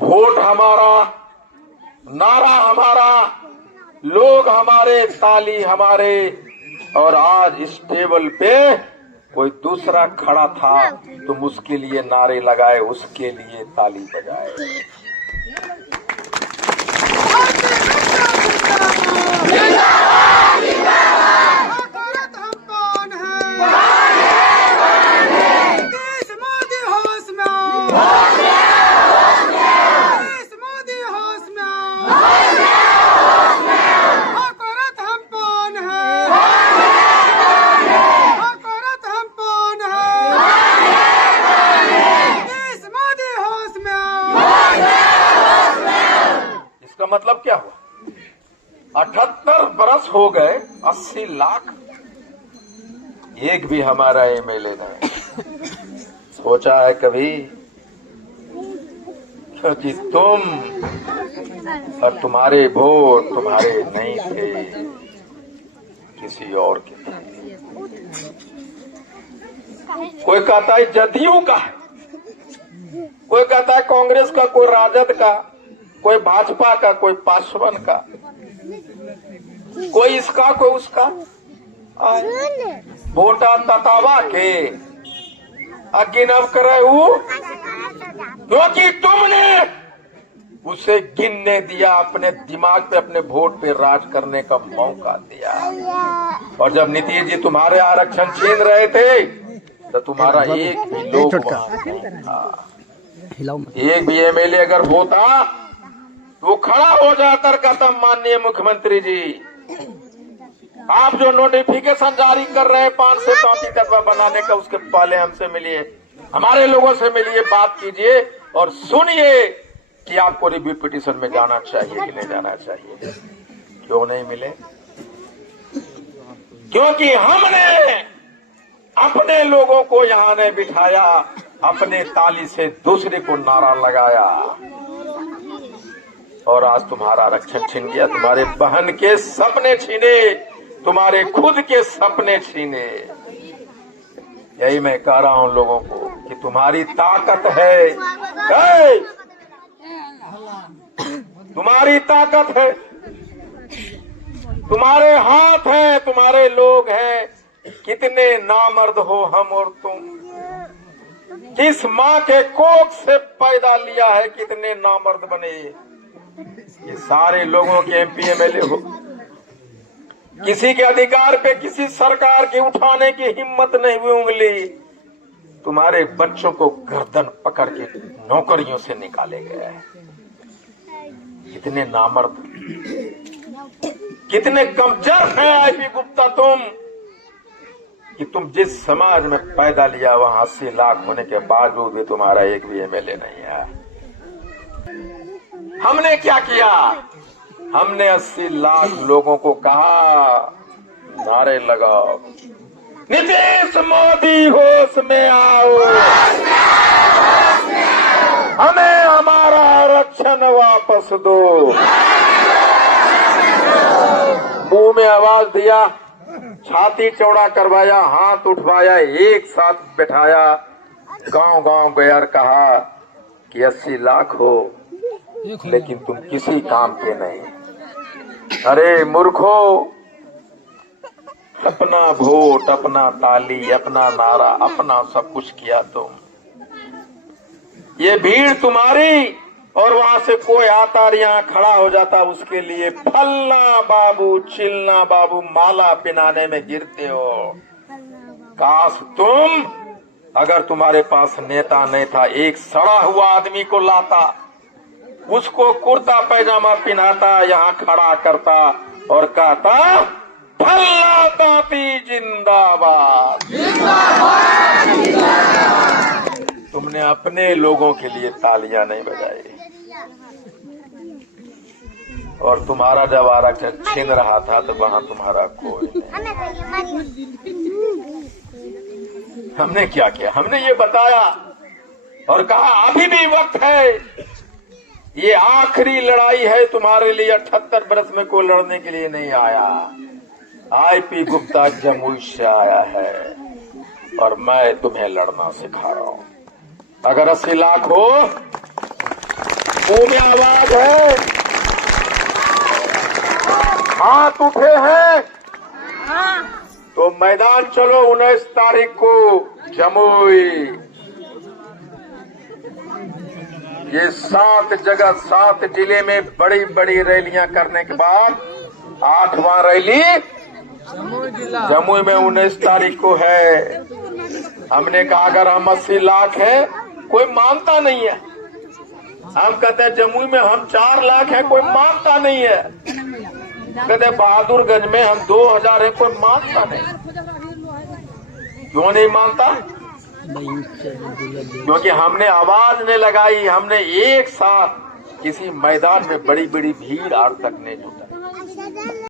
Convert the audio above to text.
Vote हमारा, नारा हमारा, लोग हमारे, ताली हमारे। और आज इस टेबल पे कोई दूसरा खड़ा था, तुम उसके लिए नारे लगाए, उसके लिए ताली बजाए। इसका मतलब क्या हुआ? 78 बरस हो गए, 80 लाख, एक भी हमारा एमएलए नहीं। सोचा है कभी कि तुम और तुम्हारे वोट तुम्हारे नहीं थे, किसी और के थे। कोई कहता है जदयू का है, कोई कहता है कांग्रेस का, कोई राजद का, कोई भाजपा का, कोई पासवान का, कोई इसका कोई उसका। वोटा ततावा के गिनव करे वो, क्योंकि तुमने उसे गिनने दिया, अपने दिमाग पे, अपने वोट पे राज करने का मौका दिया। और जब नीतीश जी तुम्हारे आरक्षण छीन रहे थे तो तुम्हारा एक भी लोग वहां नहीं था। एक भी एमएलए अगर होता तो खड़ा हो जाकर कहता, माननीय मुख्यमंत्री जी, आप जो नोटिफिकेशन जारी कर रहे हैं 5 से 35 दफा बनाने का, उसके पहले हमसे मिलिए, हमारे लोगों से मिलिए, बात कीजिए और सुनिए कि आपको रिव्यू पिटीशन में जाना चाहिए कि नहीं जाना चाहिए। क्यों नहीं मिले? क्योंकि हमने अपने लोगों को यहां ने बिठाया, अपने ताली से दूसरे को नारा लगाया, और आज तुम्हारा आरक्षण छीन गया, तुम्हारे बहन के सपने छीने, तुम्हारे खुद के सपने छीने। यही मैं कह रहा हूं लोगों को कि तुम्हारी ताकत है, तुम्हारी ताकत है, तुम्हारे हाथ हैं, तुम्हारे लोग हैं। कितने नामर्द हो हम और तुम, किस माँ के कोख से पैदा लिया है, कितने नामर्द बने। ये सारे लोगों के एमपी एमएलए हो, किसी के अधिकार पे किसी सरकार के उठाने की हिम्मत नहीं हुई उंगली। तुम्हारे बच्चों को गर्दन पकड़ के नौकरियों से निकाले गए हैं। कितने नामर्द, कितने कमजोर हैं आईपी गुप्ता तुम, कि तुम जिस समाज में पैदा लिया वहां 80 लाख होने के बावजूद भी तुम्हारा एक भी एमएलए नहीं है। हमने क्या किया? हमने 80 लाख लोगों को कहा, नारे लगाओ, नीतीश मोदी होश में आओ, हमें हमारा आरक्षण वापस दो। मुंह में आवाज दिया, छाती चौड़ा करवाया, हाथ उठवाया, एक साथ बैठाया, गांव गांव गया, कहा कि 80 लाख हो लेकिन तुम किसी काम के नहीं। अरे मूर्खो, अपना वोट, अपना ताली, अपना नारा, अपना सब कुछ किया तुम। ये भीड़ तुम्हारी, और वहां से कोई आता और यहाँ खड़ा हो जाता, उसके लिए फलना बाबू, चिलना बाबू, माला पिनाने में गिरते हो। काश तुम, अगर तुम्हारे पास नेता नहीं था, एक सड़ा हुआ आदमी को लाता, उसको कुर्ता पैजामा पिनाता, यहाँ खड़ा करता और कहता, फलना दाती जिंदाबाद। तुमने अपने लोगों के लिए तालियां नहीं बजाई, और तुम्हारा जब आरक्षण छीन रहा था तो वहां तुम्हारा कोई नहीं। हमने क्या किया? हमने ये बताया और कहा अभी भी वक्त है, ये आखिरी लड़ाई है तुम्हारे लिए। 78 बरस में कोई लड़ने के लिए नहीं आया। आईपी गुप्ता जमुई से आया है और मैं तुम्हें लड़ना सिखा रहा हूं। अगर 80 लाख हो मुंह में आवाज है, हाथ उठे हैं, तो मैदान चलो 19 तारीख को जमुई। ये 7 जगह 7 जिले में बड़ी बड़ी रैलियां करने के बाद 8वां रैली जमुई में 19 तारीख को है। हमने कहा अगर हम 80 लाख है, कोई मानता नहीं है। हम कहते हैं जमुई में हम 4 लाख है, कोई मानता नहीं है। कहते बहादुरगंज में हम 2000 है, कोई मानता नहीं। क्यों नहीं मानता? क्योंकि हमने आवाज नहीं लगाई, हमने एक साथ किसी मैदान में बड़ी बड़ी भीड़ आज तक नहीं जुटा।